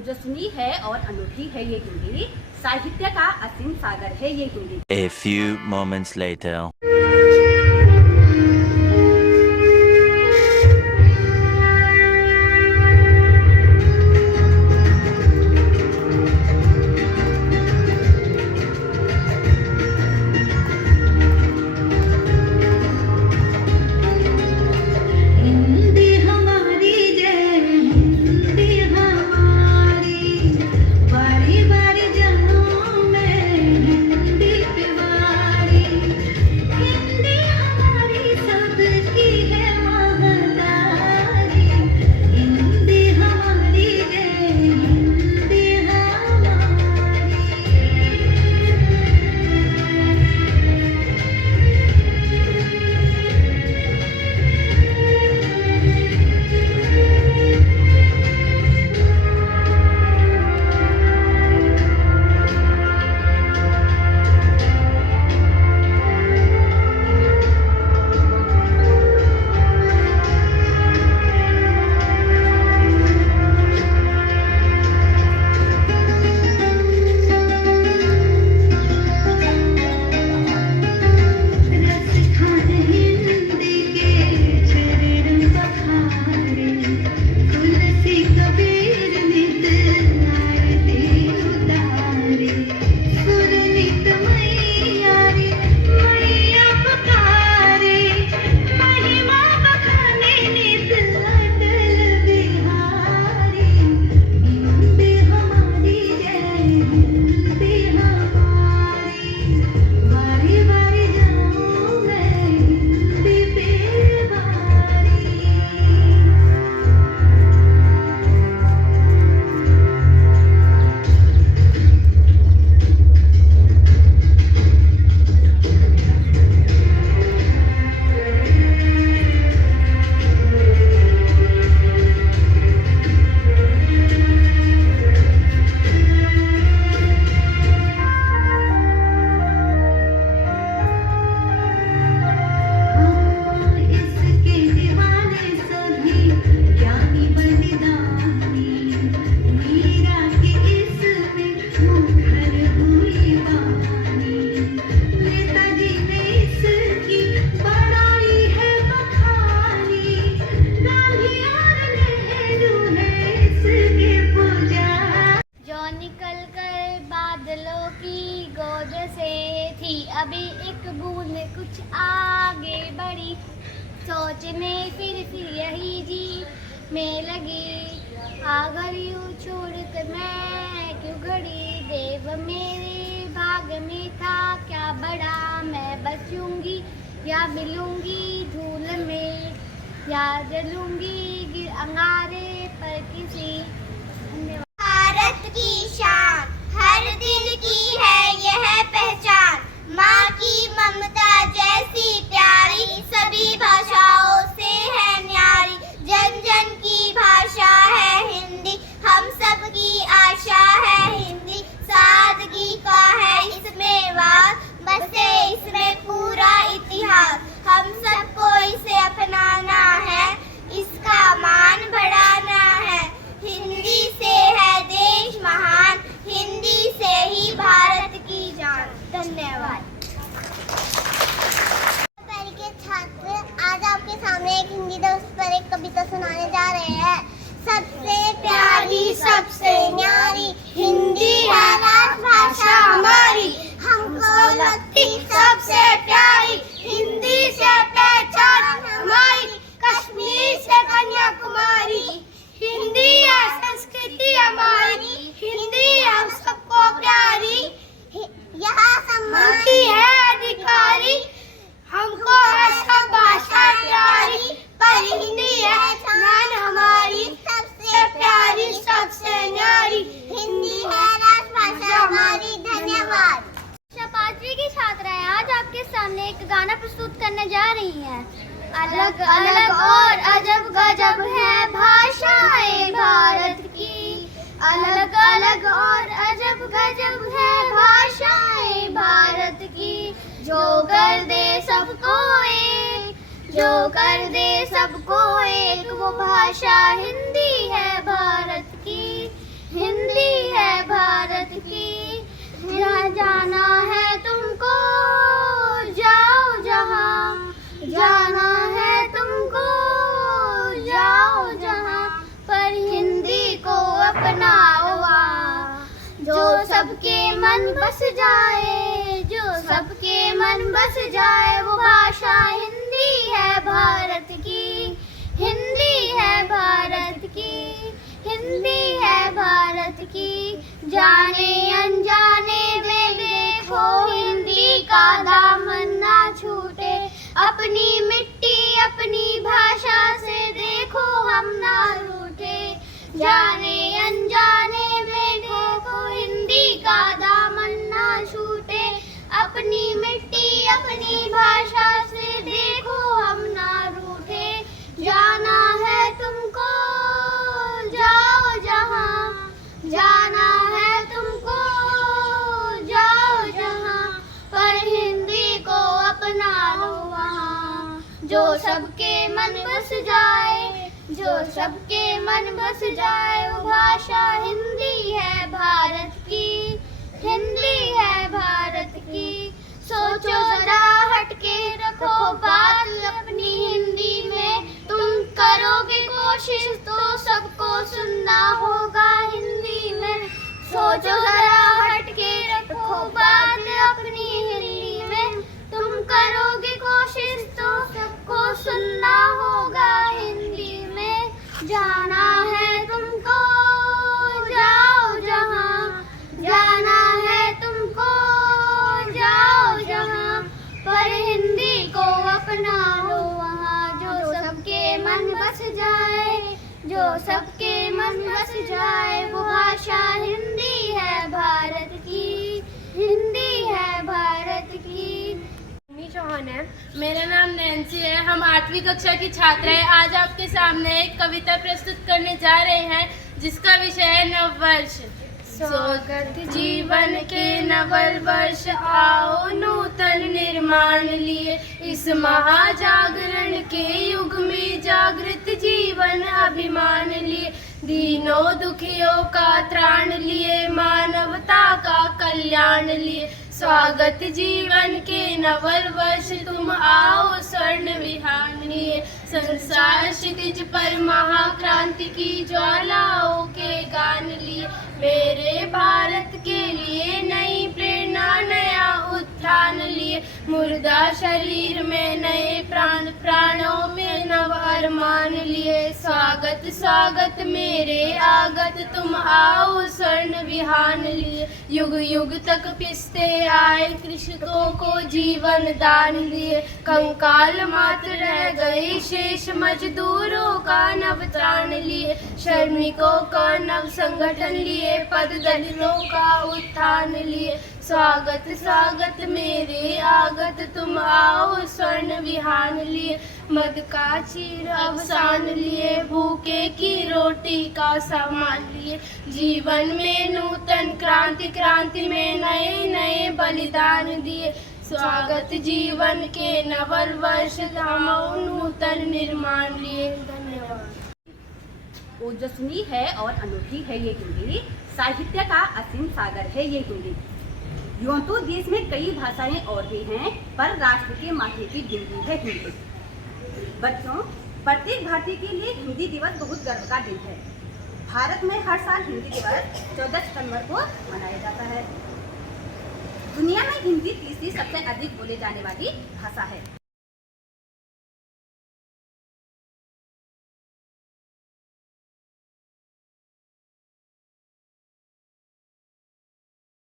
ओजस्वी है और अनूठी है ये हिंदी, साहित्य का असीम सागर है ये Hindi. A few moments later. अभी एक बूंद कुछ आगे बढ़ी, सोचने फिर यही जी में लगी, आ गई छोड़ कर मैं क्यों घड़ी, देव मेरे भाग में था क्या बड़ा, मैं बचूंगी या मिलूंगी धूल में, या जलूंगी अंगारे पर किसी। भारत की शान हर दिल की है यह पहचान, माँ की ममता जैसी प्यारी, सभी भाषाओं से है न्यारी, जन जन की भाषा है हिंदी, हम सब की आशा है हिंदी, सादगी का है इसमें वास, बसे इसमें पूरा इतिहास, हम सबको इसे अपनाना है, इसका मान बढ़ाना है, हिंदी से है देश महान, हिंदी से ही भारत की जान। धन्यवाद। के छात्र आज आपके सामने एक हिंदी दिवस पर एक कविता सुनाने जा रहे हैं। सबसे प्यारी सबसे न्यारी हिंदी है राजभाषा हमारी, हमको लगती सबसे प्यारी, हिंदी से पहचान हमारी, कश्मीर से कन्याकुमारी, हिंदी है संस्कृति हमारी, हिंदी हम सबको प्यारी, यहाँ सम्मान की है अधिकारी, हमको है सब भाषा प्यारी, पर हिंदी है जान हमारी, सबसे प्यारी सबसे न्यारी, हिंदी है राजभाषा हमारी। धन्यवाद। 5वीं की छात्राएं आज आपके सामने एक गाना प्रस्तुत करने जा रही हैं। अलग अलग और अजब गजब है भाषाएं भारत की, अलग अलग और अजब गजब है भाषाएं भारत की, जो कर दे सबको एक, जो कर दे सबको एक, वो भाषा हिंदी है भारत की, हिंदी सबके मन बस जाए, जो सबके मन बस जाए, वो भाषा हिंदी है भारत की, हिंदी है भारत की, हिंदी है भारत की। जाने अनजाने में देखो हिंदी का दामन ना छूटे, अपनी मिट्टी अपनी भाषा से देखो हम ना रूठे। जाने अनजाने में देखो हिंदी का दामन ना छूटे, अपनी मिट्टी अपनी भाषा से देखो हम ना रूठे। जाना है तुमको जाओ जहाँ, जाना है तुमको जाओ जहाँ, पर हिंदी को अपना लो वहाँ। जो सबके मन बस जाए, जो सबके मन बस जाए, वो भाषा हिंदी है भारत की, हिंदी है भारत की। सोचो जरा हटके रखो बात अपनी हिंदी में, तुम करोगे कोशिश तो सबको सुनना होगा हिंदी में। सोचो जरा हटके रखो बात अपनी हिंदी में, तुम करोगे कोशिश तो सबको सुनना होगा हिंदी में। जाना है तुमको जाओ जहाँ, जाना है तुमको जाओ जहाँ, पर हिंदी को अपना लो वहाँ। जो सबके मन बस जाए, जो सबके मन बस जाए, वो भाषा हिंदी है भारत की, हिंदी है भारत की। चौहान है, मेरा नाम नैन्सी है। हम 8वीं कक्षा की छात्रा है। आज आपके सामने एक कविता प्रस्तुत करने जा रहे हैं जिसका विषय है नववर्ष। स्वागत जीवन के नवल वर्ष, आओ नूतन निर्माण लिए, इस महाजागरण के युग में जागृत जीवन अभिमान लिए, दीनों दुखियों का त्राण लिए, मानवता का कल्याण लिए। स्वागत जीवन के नवल वर्ष, तुम आओ स्वर्ण विहान लिए, संसार क्षितिज पर महाक्रांति की ज्वालाओं के गान लिए। मेरे भारत के लिए नई प्रेरणा नया उत्थान लिए, मुर्दा शरीर में नए प्राण, प्राणों में नव अरमान लिए। स्वागत स्वागत मेरे आगत, तुम आओ स्वर्ण विहान लिए, युग युग तक पिसते आए कृषकों को जीवन दान दिए, कंकाल मात्र रह गई शेष मजदूरों का नव त्राण लिए, श्रमिकों का नव संगठन लिए, पद दलितों का उत्थान लिए। स्वागत स्वागत मेरे आगत, तुम आओ स्वर्ण विहान लिए, मद का चीर अवसान लिए, भूखे की रोटी का सामान लिए, जीवन में नूतन क्रांति, क्रांति में नए नए बलिदान दिए। स्वागत जीवन के नवल वर्ष, हम नूतन निर्माण लिए। धन्यवाद। ओजस्वी है और अनूठी है ये हिंदी, साहित्य का असीम सागर है ये हिंदी। यूं तो देश में कई भाषाएं और भी हैं, पर राष्ट्र के माथे की गिनती है हिंदी। बच्चों, प्रत्येक भारतीय के लिए हिंदी दिवस बहुत गर्व का दिन है। भारत में हर साल हिंदी दिवस 14 सितंबर को मनाया जाता है। दुनिया में हिंदी तीसरी सबसे अधिक बोले जाने वाली भाषा है।